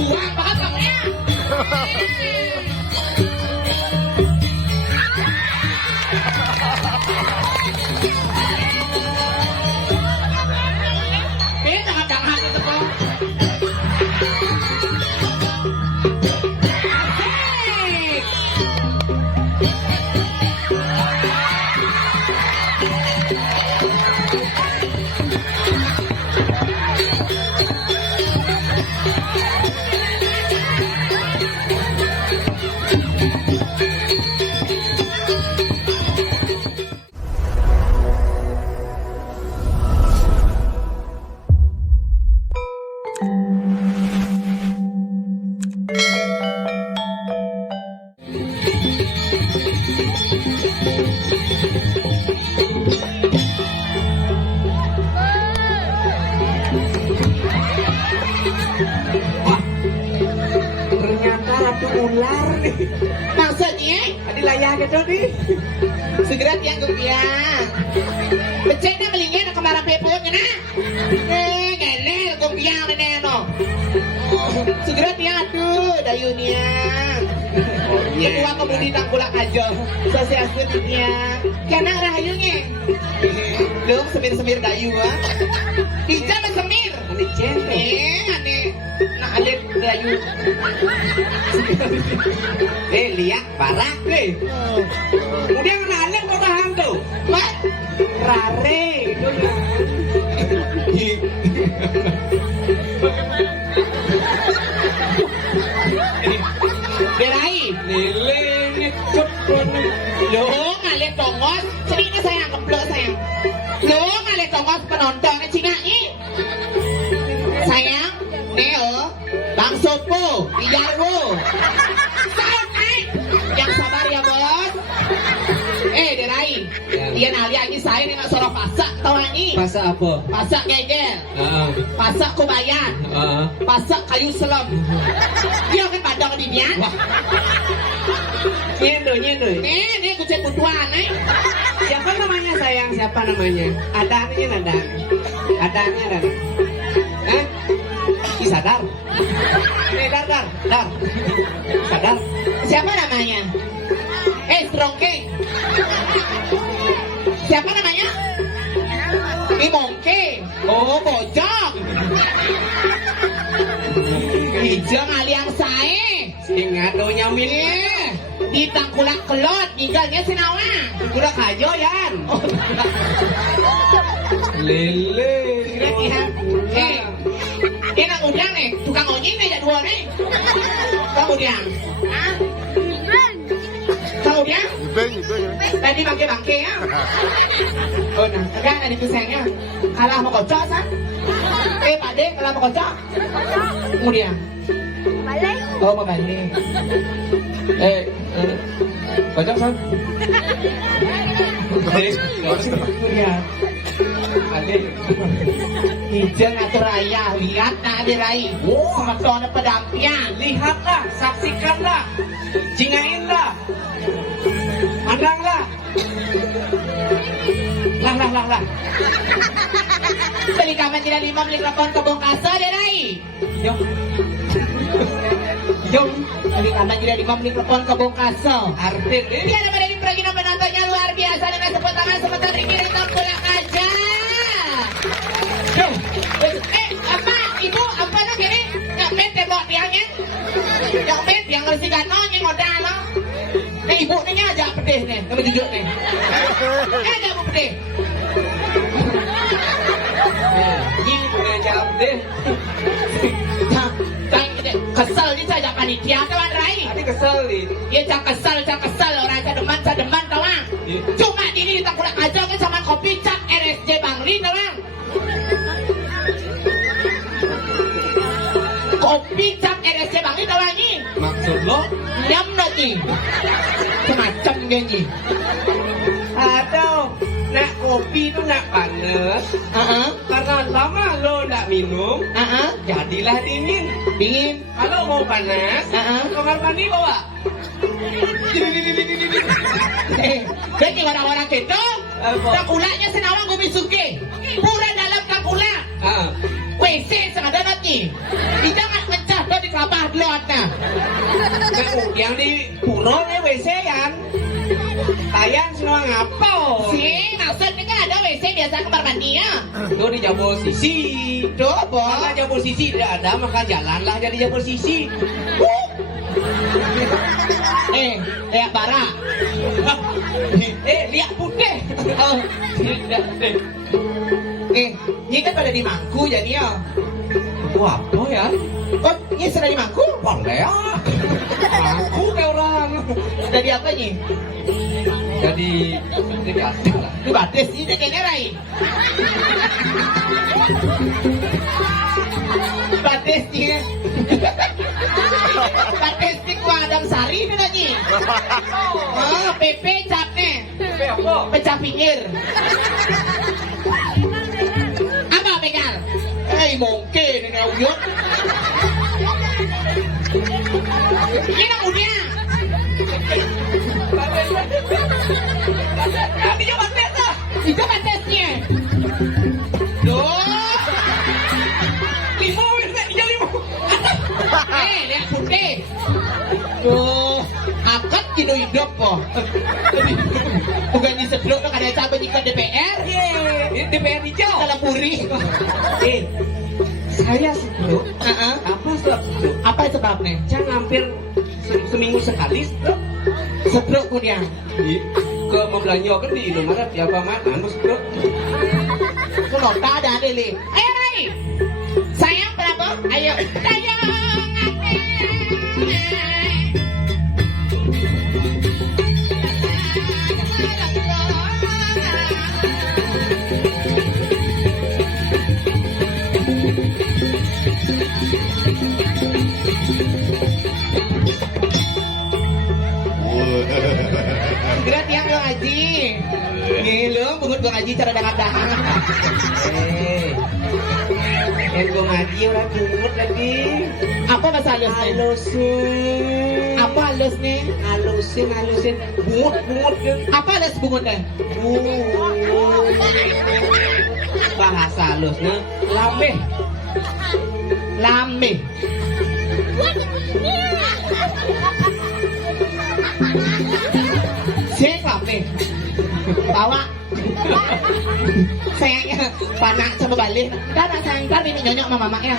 Buang banget kamunya. Jangan itu kok. Ternyata ratu ular nih. Maksudnya? Di layar gitu nih. Segera tiang gumpiang. Beceknya melingin ke marah pepon na. Ngelel gumpiang neno. Segera tiang aduh dayunya. Kedua kemudi tangkulak aja. Sosial sepertinya. Karena rahayunya. Dong semir-semir dayu ah. Ija semir. Ini cendol. Aneh. Nah alit dayu. Lihat barak nih. Kemudian nalek kok tahan tuh. Mat. Rare itu lah. Berai. Nilai ini cepet. Lo ngalir tongos, cerita sayang keblok sayang. Lo ngalir tongos penonton Cina ini. Sayang, Neo, Bang Sopo, Ijarwo. Yang sabar ya bos. Derai, dia nalia ini saya nih nggak sorok pasak tau ini. Pasak apa? Pasak gegel, pasak kubayan, pasak kayu selam. Dia kan padang di dia. Nyendo. Nih kucing putuan Siapa namanya sayang? Siapa namanya? Adanya nada. Adanya ada. Hah? Sadar. Dar. Sadar. Siapa namanya? Strongke. Siapa namanya? Imongke. Oh, bojong. Ijeng aliang sae. Sing ngadonya Ini di tangkulak kelot, tinggalnya sinawa. Udah kajo yan. Lele. Kena udang nih, tukang ojek nih dua nih. Kemudian, tadi bangke ya. Oh nah, enggak ada pisangnya. Kalah mau kocok san? Pak De, kalah mau kocok. Kemudian, oh mau balik. Kocok san? Kemudian, Ijen atau raya, lihat nak ada rai. Semakona pedampian. Lihatlah, saksikanlah, jingainlah, pandanglah. Lah. Beli kaman tidak 5 beli telepon ke Bongkasa deh rai. Jom. Beli kaman tidak 5 beli telepon ke Bongkasa. Artin ini. Dia ada pada di perginan penontonnya luar biasa dengan sepuluh tangan sebentar ringkir hitam pulang aja. Apa ibu apa nak gini? Yang met tembok tiangnya. Yang met yang bersihkan nongnya modal lo. Ibu ni aja pedih nih, kamu duduk nih. Aja bu pedih. Ini punya jawab deh. Kesel ni saja panitia kawan Rai. Tadi kesel nih. Dia cak kesel orang cademan kawan. Cuma ini kita kurang aja kan sama kopi cat RSJ Bangli kawan. Kopi cat RSJ Bangli kawan ni. Maksud lo? Nyam nanti. Semacam dia ni. Aduh, nak kopi itu nak panas. Karena lama lo nak minum, jadilah dingin. Dingin. Kalau mau panas, kamar mandi bawa. Jadi orang-orang kita, takulanya senawang gumisuke. Pura dalam takula. ni? Jangan mencah di kelabah delot nah. Yang di puro ni WC kan. Tayan semua ngapa? Si, maksudnya kan ada WC biasa kamar mandi ya. Itu di Jabul Sisi. Coba. Karena Jabul Sisi tidak ada, maka jalanlah jadi Jabul Sisi. Lihat bara. Lihat putih. Oh, ini kan pada di Mangku jadi ya. Wah, apa ya? Oh, ini sudah di Mangku? Boleh ya. Aku kayak orang. Jadi apa nih? Jadi batis lah. Di batis ini kayaknya Rai. Batis ni. Batis ni ku Adam Sari ni lagi. PP cap ni. PP apa? Pecah pinggir. Apa pegal? Mungkin ini uyut. Ini nak udia. Itu batis lah. Itu batisnya. Duh. Limo, limo. Lihat putih. Duh, akad kino hidup po. Bukan disedot nak ada cabai ikan DPR. DPR hijau. Salah puri. Saya sedot. Apa sebab sedot? Apa sebabnya? Jangan hampir seminggu sekali sedot. Sedot pun ya. Ke mau belanja kan di Indomaret ya apa mana sedot. Kalau tak ada deh. Ayo Rai. Sayang berapa? Ayo. Sayang. Segera tiang lo ngaji. Nih lo bungut gue ngaji cara dahak-dahak. Gue ngaji orang bungut lagi. Apa bahasa halusnya? Halusin. Apa halus nih? Halusin. Bungut. Apa halus bungutnya? Bahasa halusnya lambe. Lambe. Sing lambe. Bawa. Sayangnya panak coba balik. Karena sayang kan ini nyonyok sama mamanya.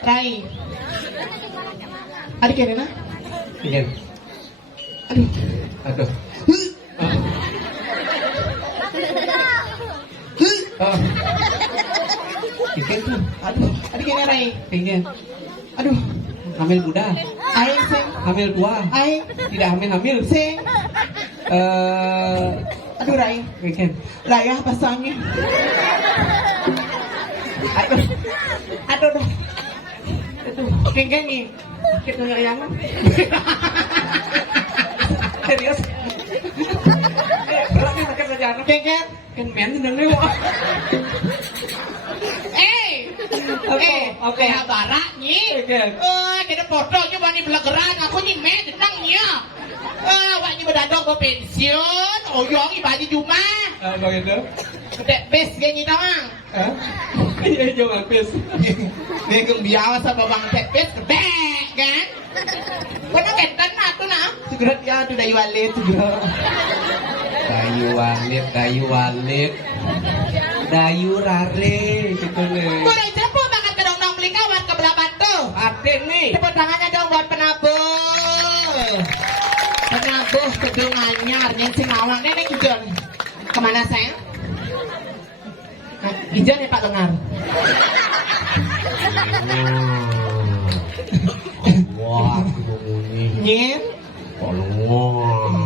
Rai. Adik Rena? Iya. Aduh. Aduh. Oh. Ikan tuh. Aduh, adik ini rai. Pengen. Aduh, Hamil muda. aing sing, Hamil tua. aing Tidak hamil-hamil. sing. Aduh rai, Pengen. layah pasangnya. Aduh, aduh, aduh. Kengkeng nih. Kita ngayangan. Serius. Kalau kita makan saja. Kengkeng. Kan men sedang lewat. Oke, barak nih. Kita foto coba nih belageran. Aku nih men tentangnya. Waknya berdadong ke pensiun. Oyong ibadah cuma. Apa gitu? Dek bes gini doang. Hah? Iya, jangan pes. Ini kung biawa sa babang dek bes kedek kan? Kena kentan na ito na. Siguro ya ito dayu alit siguro. Dayu walit. Dayu rare gitu nih. Kung ito po bakit ka daw nang lingkawan kabelaban to? Ate nih. Tepuk tangannya dong buat penabuh. Penabuh kedung anyar yang singawang nenek Ijon. Kemana sayang? Ijon ya Pak Lengar. Wah, ngomongnya. Nyin. Tolong.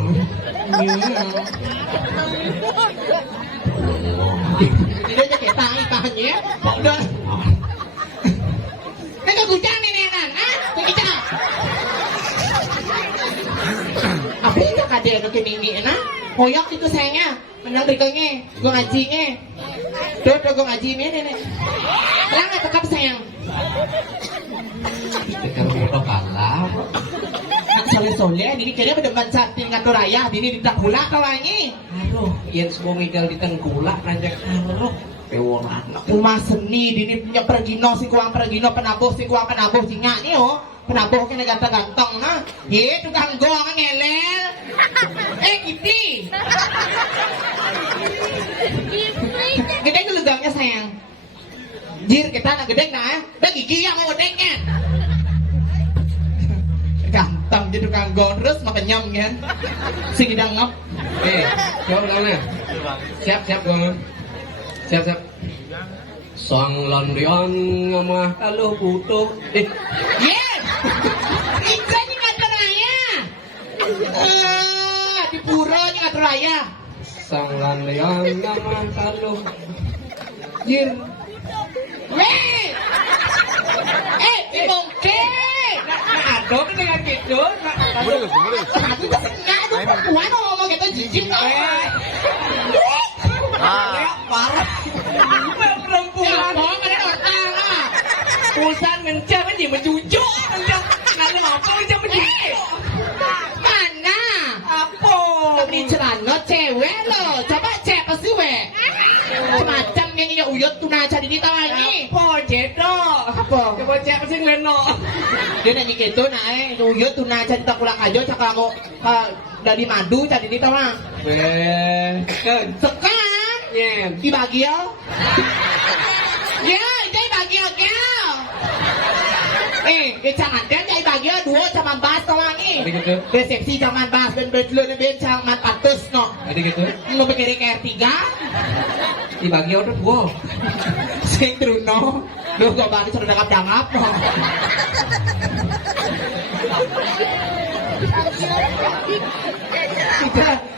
Tidak aja kayak tangi kahnya. Udah. Ini kegujang nih nenan, ah? Kegujang. Apa itu kadang itu kini nah? Hoyak itu sayangnya. Menang rikanya. Gue ngajinya. Tuh, gue ngaji ini nenek. Bilang nggak tekap sayang. Kita foto kalah. Soleh-soleh, ini kayaknya berdebat sating kantor raya. Ini didak hula kawannya. Aduh, yang semua megal di tenggulak aja. Aduh, pewonan. Rumah seni, ini punya pergino, si kuang pergino, penabuh, singa nih oh. Penabuh kena ganteng-ganteng nah. Ye, tukang gong ngelel. Kipli. Gede itu legangnya sayang. Jir, kita nak gede nah. Dah gigi yang mau gedenya. Ganteng jadi tukang gong terus makan kan. Si gidang ngap. Coba ulang. Siap gong. Siap. Sang landian ngamah kalau butuh. Yes. Itu ni kata raya. Di pura ni kata raya. Sang landian ngamah kalau. Jir. Mungkin. Ada kan dengan gitu. Aku tak sengaja tu perempuan ngomong gitu jijik tau. Parah. Perempuan. Ngomong ada orang lah. Urusan mencah kan dia menjujuk. Nanti mampu mencah menjujuk. Mana? Apa? Ini celana cewek lo. Coba cek pasti we. Semacam yang ini uyut tuna cari di tawa ini. Apa? Cedok. Apa? Coba cek pasti leno. Dia nanya gitu nah uyut tuna cari tak pulang aja cak kamu dari madu cari di tawa. Sekarang Nyen. di bagio. Ya, jadi bagio kau. Jangan kan jadi bagio dua sama bas tawa ni. Ada gitu. Resepsi zaman bas ben betul ben sama patus no. Ada gitu. Mau pakai KR3. Dibagi udah dua. Sing truno. Lu kok balik sudah dangap-dangap no.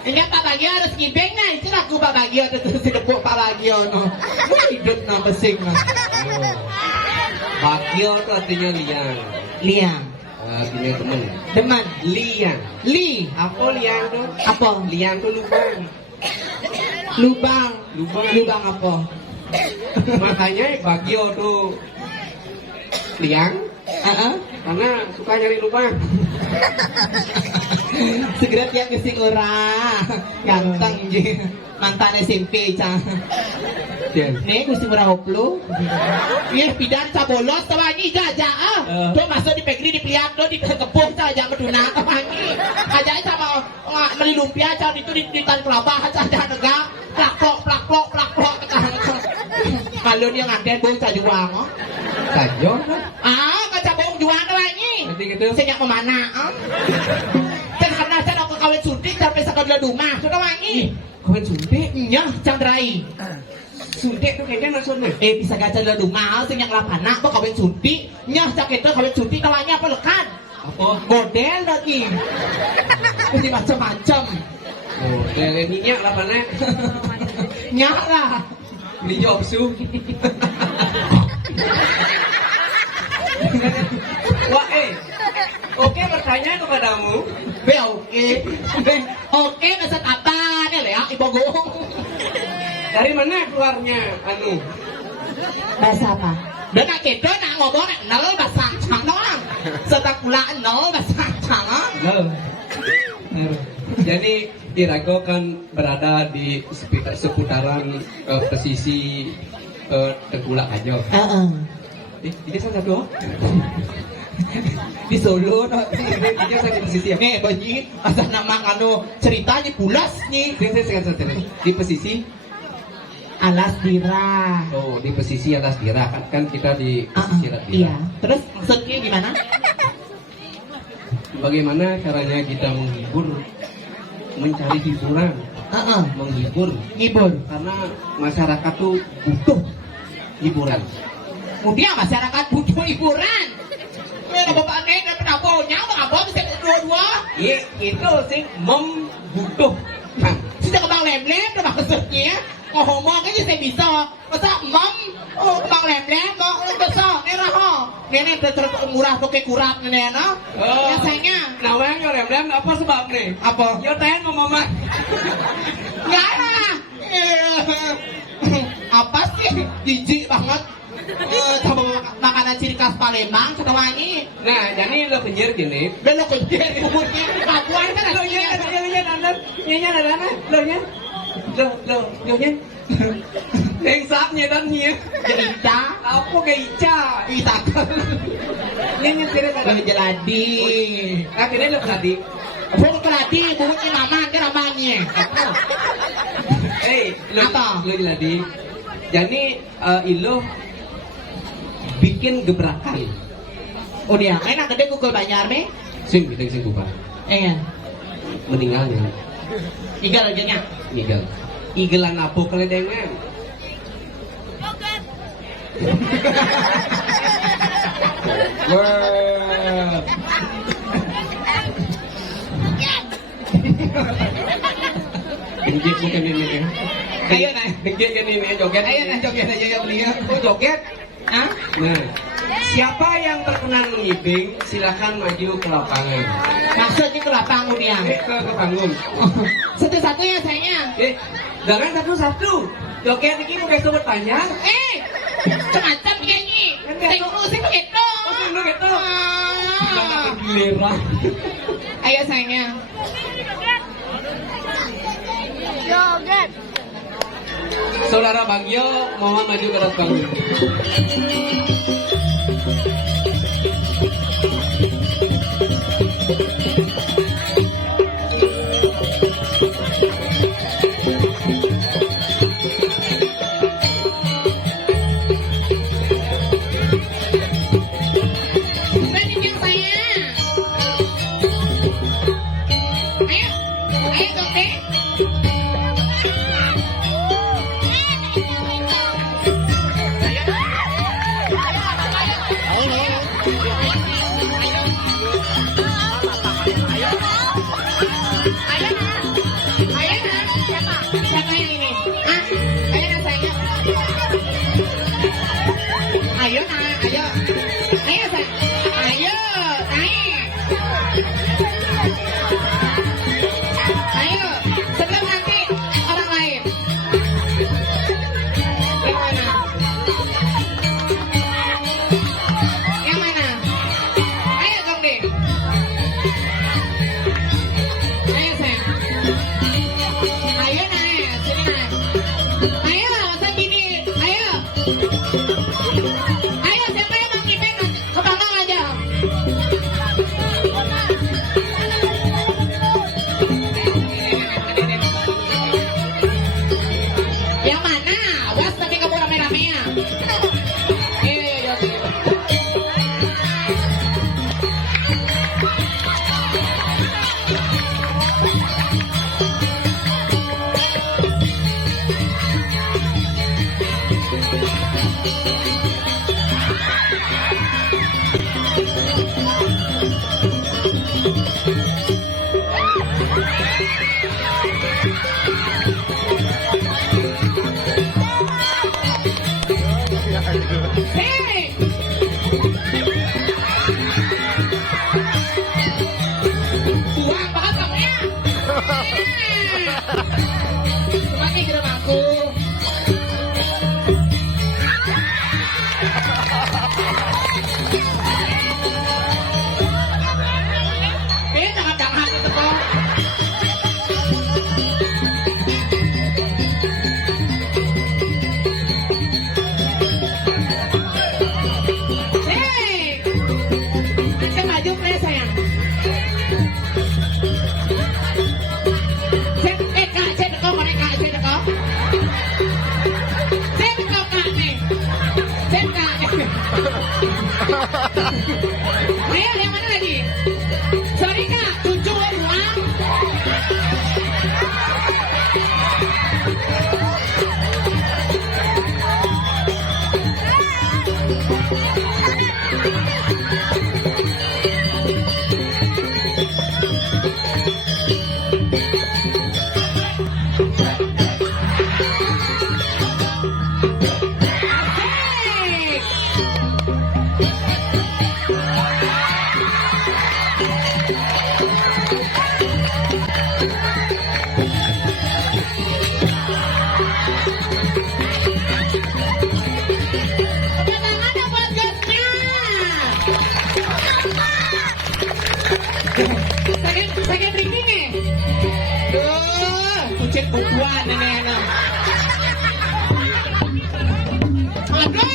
Ini Pak Bagio harus ngibeng nah. Itu lagu Pak Bagio terus didepuk Pak Bagio no. Hidup no pesing no. Bagio itu artinya liang. Liang. Artinya teman. Teman. Liang. Li. Apa liang tuh? Apa? Liang tuh lubang. Lubang. Lubang. Lubang apa? Makanya Bagio tuh liang. Karena suka nyari lubang. Segera tiap kesing orang. Ganteng je. Mantan SMP cah. Nih kusi merahoplo. Ih pidan cabolos tawangi jaja ah. Tuh masuk di pegri di peliat tuh di kepung saja meduna tawangi. Aja sama meli lumpia cah itu di tan kelabah cah negak. Plak-plok. Kalau dia ngaden bong cah juang oh. Kajo. Kaca bong juang tawangi. Nanti gitu. Saya memana ah. Karena saya aku kawin suntik sampai sekolah rumah, sudah wangi. Kawin suntik? Iya, Chandrai. suntik tuh kayaknya maksudnya. Bisa gaca ledu mahal sing yang lapana apa kawin suntik nyah cak itu kawin suntik kalanya apa lekan Apa? model lagi mesti macam-macam Oh, dari minyak lah mana? nyah lah Beli jobsu. Wah, oke bertanya kepadamu. Oke maksud apa nih ya ibu gong Dari mana keluarnya anu? bahasa apa dan nak kita nak ngomong nol bahasa cang doang setak pula nol bahasa cang Jadi Irago kan berada di seputaran pesisi Tengkulak aja. Ini saya satu. di Solo no Ini saya di pesisi ya. nih banyi asal nama anu ceritanya pulas nih Saya di pesisi. Alas Dira. Oh, di pesisi Alas Dira kan kita di pesisi Alas Dira. Iya. Terus maksudnya gimana? Bagaimana caranya kita menghibur, mencari hiburan, menghibur, karena masyarakat tuh butuh hiburan. Kemudian masyarakat butuh hiburan. Ya, bapak nek penaponya apa bisa dua-dua? Iya, itu sih membutuhkan. Sudah kebang lem-lem tuh maksudnya. Ngomong aja saya bisa. Masa kebang lem-lem kok bisa. Nerah ho. Nenek terus murah tuh kayak kurap nenek no. Biasanya. Nawang yo lem apa sebab nih? Apa? Yo ten mau mama. Enggak lah. Apa sih? Jijik banget. Coba makanan ciri khas Palembang setewangi. Nah, jadi lo kenyir gini. Belok kenyir umurnya Papuan kan Lo nya, lo nya. Yang sapnya dan nya. Cerita. Apa kayak Ica? Bisa. Nya kira Lo jeladi. Akhirnya lo tadi. Pun keladi bukunya mama kan namanya. Lo jeladi. Jadi ilo bikin gebrakan. Oh dia, enak gede Google Banjar me? Sing kupa. Iya. Meninggalnya. Igal aja nya. Nigel. Igelan apa keledengan? Wah. Benjit bukan ini ya. Ayo nah. Benjit kan ini joget. Ayo nah joget aja ya beliau. Oh joget. Hah? Nah, siapa yang berkenan mengibing, silakan maju ke lapangan. Maksudnya ke lapangan dia. Ke panggung. Satu-satu ya sayangnya. Jangan satu-satu. Joget ini bukan sobat panjang. Semacam begini. Saya ngurusin begitu. Oh, begitu. Gilera. Ayo sayangnya. Joget. Saudara Bagio, mohon maju ke atas panggung. Hei. Buang banget kamu ya. Semakin ke rumahku. Jangan itu kok. Hei, kita maju ke sayang. Cek kau mana kak, cek kau. Cek kau kak nih, cek kak. Ayo yang mana lagi? Sorry kak, 7 uang. Sakit ringking nih. Kucing bubuan ini enak. Aduh.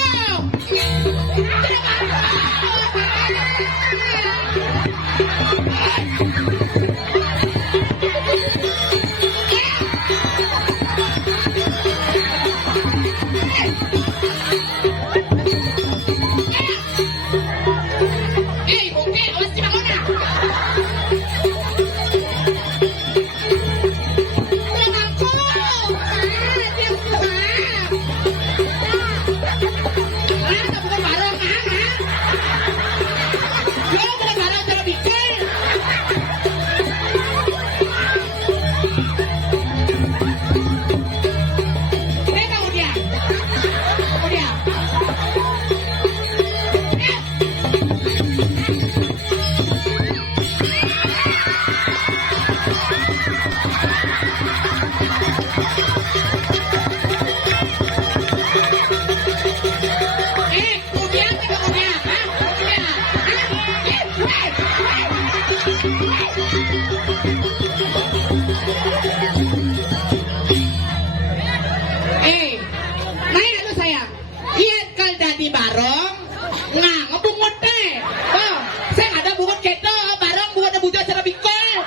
Di barong, nah ngebungut deh. Oh, saya ada bungut keto, barong bungut ada buja cara bikol.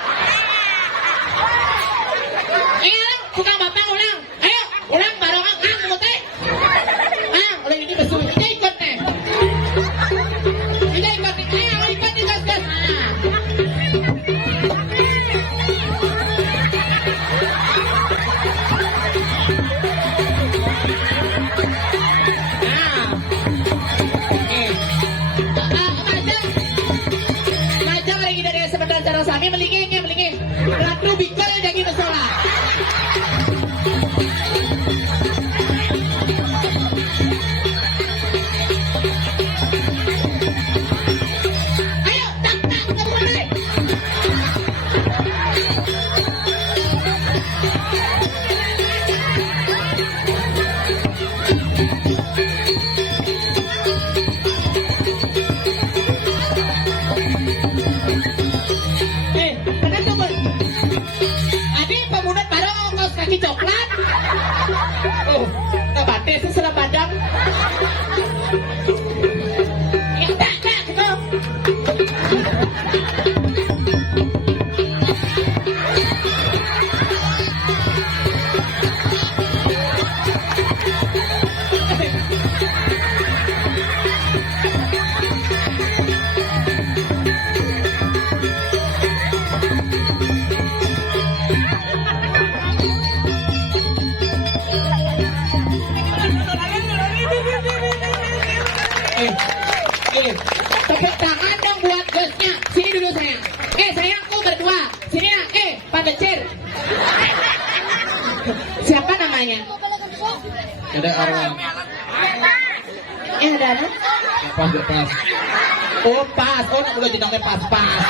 Ayo, tukang bapak ulang. Ayo, ulang barong bungut deh. Ulang ini besul. Kita ikut deh. Kita ikut deh. Ayo, ikut nih gas. Cara sami melingin. Ratu bikol jadi masalah. Ayo, tak mulai. Kaki coklat. Oh, nggak bates sesudah padang. Tak gitu. dianya? Ada orang Ada anak? pas pas. Oh pas, oh nak boleh jenongnya pas-pas.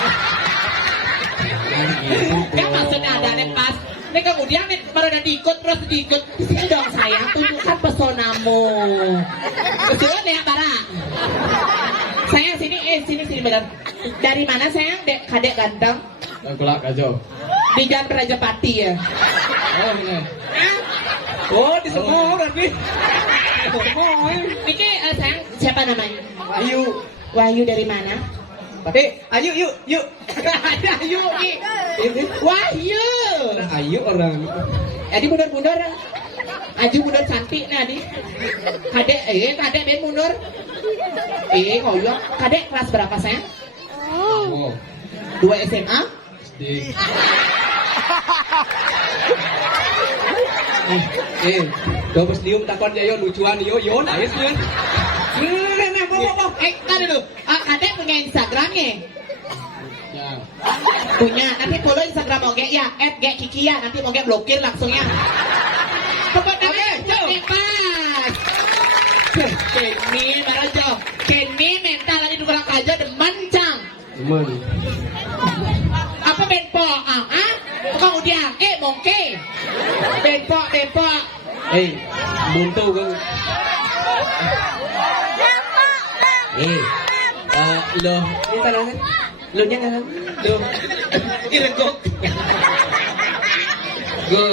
Ya maksudnya ada nih pas. Nih kemudian nih baru ada diikut terus diikut. Sini dong sayang, tunjukkan pesonamu. Kesulitan ya Bara. Sayang sini benar. Dari mana sayang? Kadek ganteng. Kelak aja. Di Jalan Rajapati ya. Oh ini. Hah? Oh di semua berarti. Niki sayang siapa namanya? Ayu. Wahyu dari mana? Tapi ayu yuk. Ada Ayu nih. Ini Wahyu. ayu orang. Adi mundur. Aju mundur cantik nah di. Kadek ben mundur. Ngoyong. Kadek kelas berapa sayang? Oh. 2 SMA? Di. Kau bersenyum takut yo lucuan yo nangis yo. Kan dulu. Kadek punya Instagramnya? Ya. Punya. Nanti follow Instagram Oge ya. @gekikia. Nanti Oge blokir langsung ya. Tepuk tangan. Pas. Kenny Marajo. Kenny mental tadi dukung aja demen cang. Teman. Apa benpo? Kau udah. Mongke. Benpo. Buntu kan. Lo, ini tanahnya. Lo nya kan? Lo. Iregok. Lo.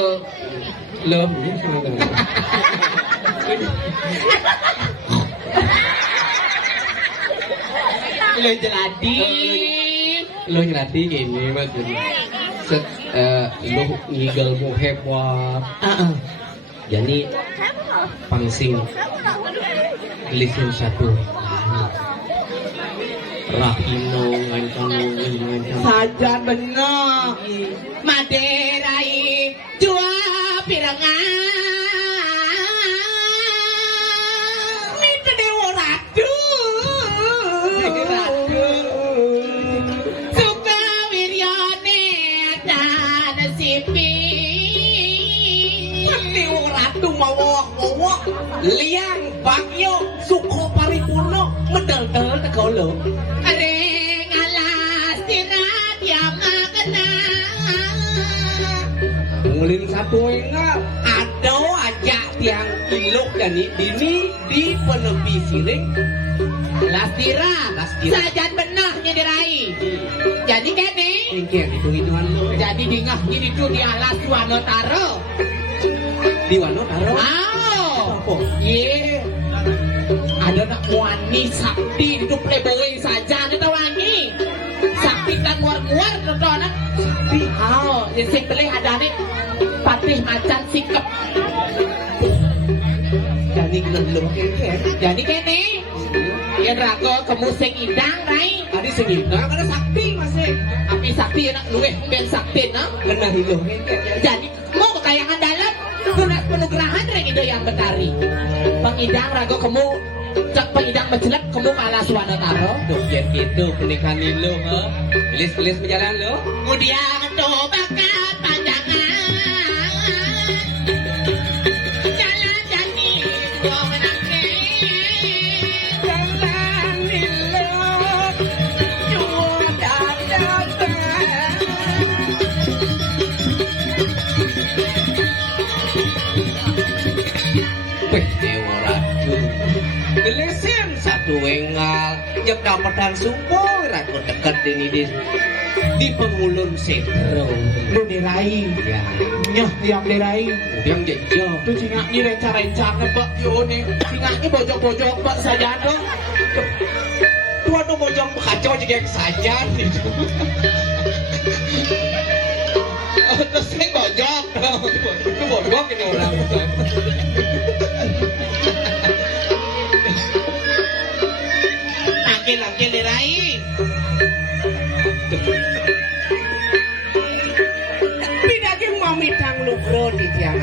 Lo jeladi. Lo nyelati gini mas. Lo ngigel mo hebat. Jadi pangsing lisin satu. Rahino ngancang. Saja benar. Maderai jua pirangan. Minta dewa ratu. Suka wiryane dan sipi. Dewa ratu mawak. Liang bagyo suko paripurno medal-dal tegolo. Areng alas tirat yang agena. Ngulin satu enggak. Ado aja tiang ilok dan dini di penepi siring. Lastira. Sajan benar nyedirai. Jadi kene. Engker hitung-hitungan lo. Jadi dingah jadi itu di alas Wanotaro. Di Wano taro. Apa? Ada nak wani sakti itu playboy saja ada wangi. Sakti dan muar-muar tentu anak. Yang sing pilih ada nih patih macan sikap. Jadi ngelum engker. Jadi kene. Ya rago ke musik indang rai. Tadi segini. Ada sakti masih. Api sakti nak luweh ben sakti nah. Kena hilung engker. Jadi mau kekayangan dalam guna penugrahan ring itu yang betari. Pengidang rago kamu cek pengidang menjelek kamu kalah suwana taro. Biar gitu pernikahan lo, ha? Gelis berjalan lo. Kemudian tuh bakat pandangan. Jalan jani dua menangis. Jalan nilok dua datang. Wih, dewa ratu. Gelesin satu engal. Jep dapatan sumber aku dekat ini di pengulun setro. Lu dirai. Ya, Nyah yang dirai. yang jejak. Tuh cingaknya renca-renca ngebak yo nih. Cingaknya bojok-bojok bak saja dong. Tuh anu bojong kacau juga yang sajan itu. Terus saya bojok. Itu bojong ini orang. Laki-laki dirai. Pindah ke mami tang lukro di tiang